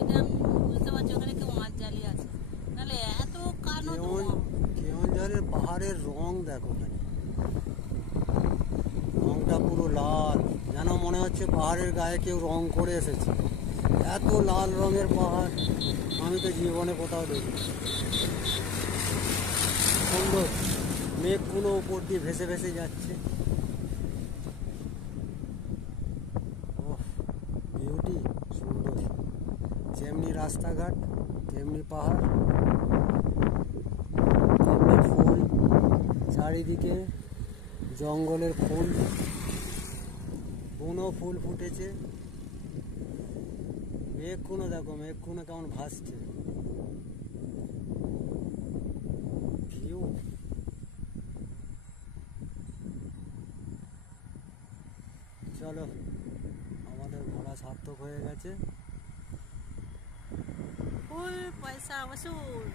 এটা আমি বুঝতে পারছি ওখানে কেউ মাছ জ্বালিয়ে আছে, নাহলে এত কানো ধোঁয়া। কেওনঝড়ের পাহাড়ের রং দেখো খালি, রংটা পুরো লাল, যেন মনে হচ্ছে পাহাড়ের গায়ে কেউ রং করে এসেছে। এত লাল রঙের পাহাড় আমি তো জীবনে কোথাও দেখিনি। সুন্দর, মেঘগুলো উপর দিয়ে ভেসে ভেসে যাচ্ছে। ওহ, বিউটি, সুন্দর। যেমনি রাস্তাঘাট তেমনি পাহাড়, তেমনি ফুল চারিদিকে, জঙ্গলের ফুল, বুনো ফুল ফুটেছে। মেঘগুলো দেখো, মেঘগুলো কেমন ভাসছে। ভিউ। চলো, আমাদের ঘোরা সার্থক হয়ে গেছে। ওই পয়সা वसूल।